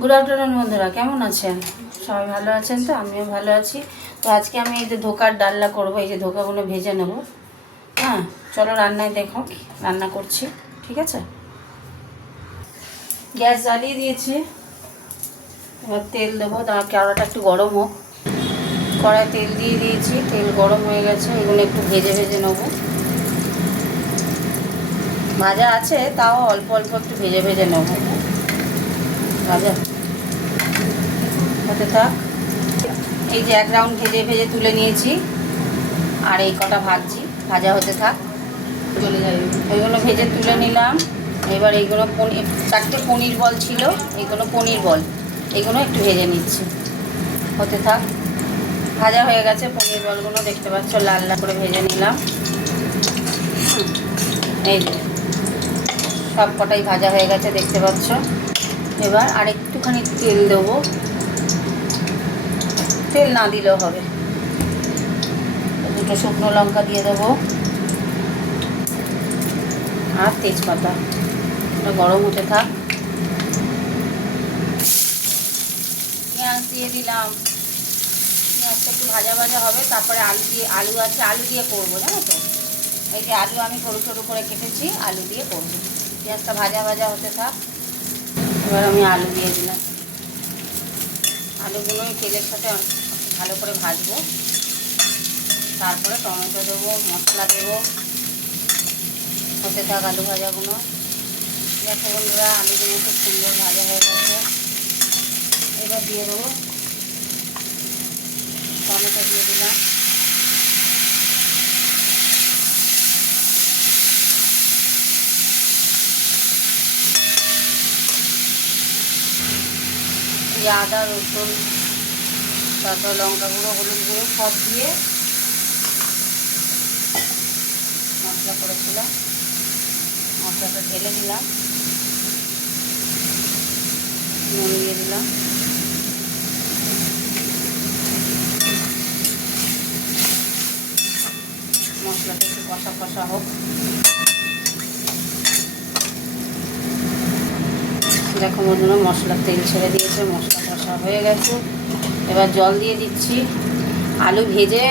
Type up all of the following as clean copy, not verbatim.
Good afternoon বন্ধুরা, কেমন আছেন? সবাই ভালো আছেন তো? আমিও ভালো আছি। তো আজকে আমি এই যে ধোকার ডালনা করবো, এই যে ধোকাগুলো ভেজে নেব। হ্যাঁ, চলো রান্নায় দেখো রান্না করছি, ঠিক আছে? গ্যাস জ্বালিয়ে দিয়েছি, এবার তেল দেবো। কড়াটা একটু গরম হোক। কড়ায় তেল দিয়ে দিয়েছি, তেল গরম হয়ে গেছে। এগুলো একটু ভেজে ভেজে নেবো। ভাজা আছে, তাও অল্প অল্প একটু ভেজে ভেজে নেবো। ভাজা হতে থাক। এই যে এক রাউন্ড ভেজে ভেজে তুলে নিয়েছি, আর এই কটা ভাজছি, ভাজা হতে থাক। চলে যাবে, এইগুলো ভেজে তুলে নিলাম। এবার এইগুলো চারটে পনির বল ছিল, এইগুলো পনির বল, এইগুলো একটু ভেজে নিচ্ছি, হতে থাক। ভাজা হয়ে গেছে পনির বলগুলো, দেখতে পাচ্ছ লাল লাল করে ভেজে নিলাম। এই যে সব কটাই ভাজা হয়ে গেছে, দেখতে পাচ্ছ। এবার আরেকটুখানি তেল দেবো, তেল না দিলেও হবে। দুটো শুকনো লঙ্কা দিয়ে দেবো, আর তেজপাতা। এটা গরম হতে থাক। পেঁয়াজ দিয়ে দিলাম, পেঁয়াজটা একটু ভাজা ভাজা হবে। তারপরে আলু আছে, আলু দিয়ে করবো, জানো তো। এই যে আলু আমি সরু সরু করে কেটেছি, আলু দিয়ে করবো। পেঁয়াজটা ভাজা ভাজা হতে থাক। এবার আমি আলু দিয়ে দিলাম। আলুগুলো তেলের সাথে ভালো করে ভাজবো। তারপরে টমেটো দেবো, মশলা দেবো, হতে থাক আলু ভাজাগুলো। দেখো বন্ধুরা, আলুগুলো খুব সুন্দর ভাজা হয়ে গেছে। এবার দিয়ে দেবো টমেটো, দিয়ে দিলাম। এই আদা রসুন, তারপর লঙ্কা গুঁড়ো, হলুদ গুঁড়ো সব দিয়ে মশলা করেছিলাম। মশলাটা ঢেলে দিলাম, নুন দিয়ে দিলাম। মশলাটা একটু কষা কষা হোক। দেখো বন্ধুরা, মশলার তেল ছেড়ে দিয়েছে, মশলা কষা হয়ে গেছে। এবার জল দিয়ে দিচ্ছি। আলু ভেজে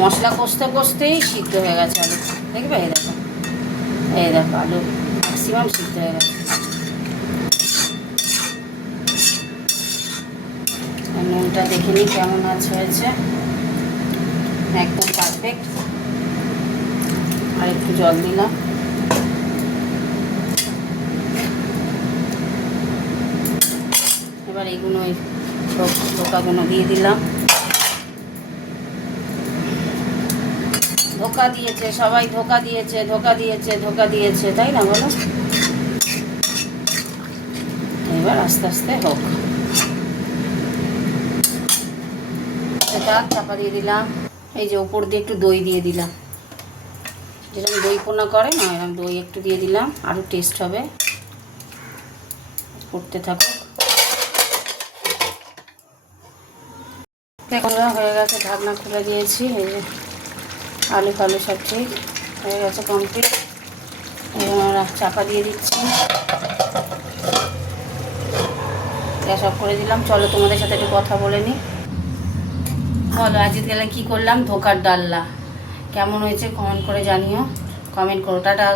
মশলা কষতে কষতেই সিদ্ধ হয়ে গেছে আলু, দেখবে? এই দেখো আলু ম্যাক্সিমাম সিদ্ধ হয়ে গেছে। নুনটা দেখে নিই কেমন হয়েছে, একদম পারফেক্ট। আর একটু জল দিলাম। এবার এইগুলো ওই ধোকাগুলো দিয়ে দিলাম। ধোকা দিয়েছে সবাই, ধোকা দিয়েছে, ধোকা দিয়েছে, ধোকা দিয়েছে, তাই না বলো? এবার আস্তে আস্তে হোক। এটা চাপা দিয়ে দিলাম। এই যে উপর দিয়ে একটু দই দিয়ে দিলাম, যেরকম দই পোনা করে না, এরকম দই একটু দিয়ে দিলাম, আরও টেস্ট হবে। করতে থাকুক। এখন হয়ে গেছে, ঢাকনা খুলে দিয়েছি। এই যে আলু ফালু সব ঠিক হয়ে গেছে, কমপ্লিট। এবার চাপা দিয়ে দিচ্ছি, গ্যাস অফ করে দিলাম। চলো তোমাদের সাথে একটু কথা বলে নিই। বলো আজকে গেলে কী করলাম? ধোকার ডালনা। কেমন হয়েছে কমেন্ট করে জানিও, কমেন্ট করো। টাটা।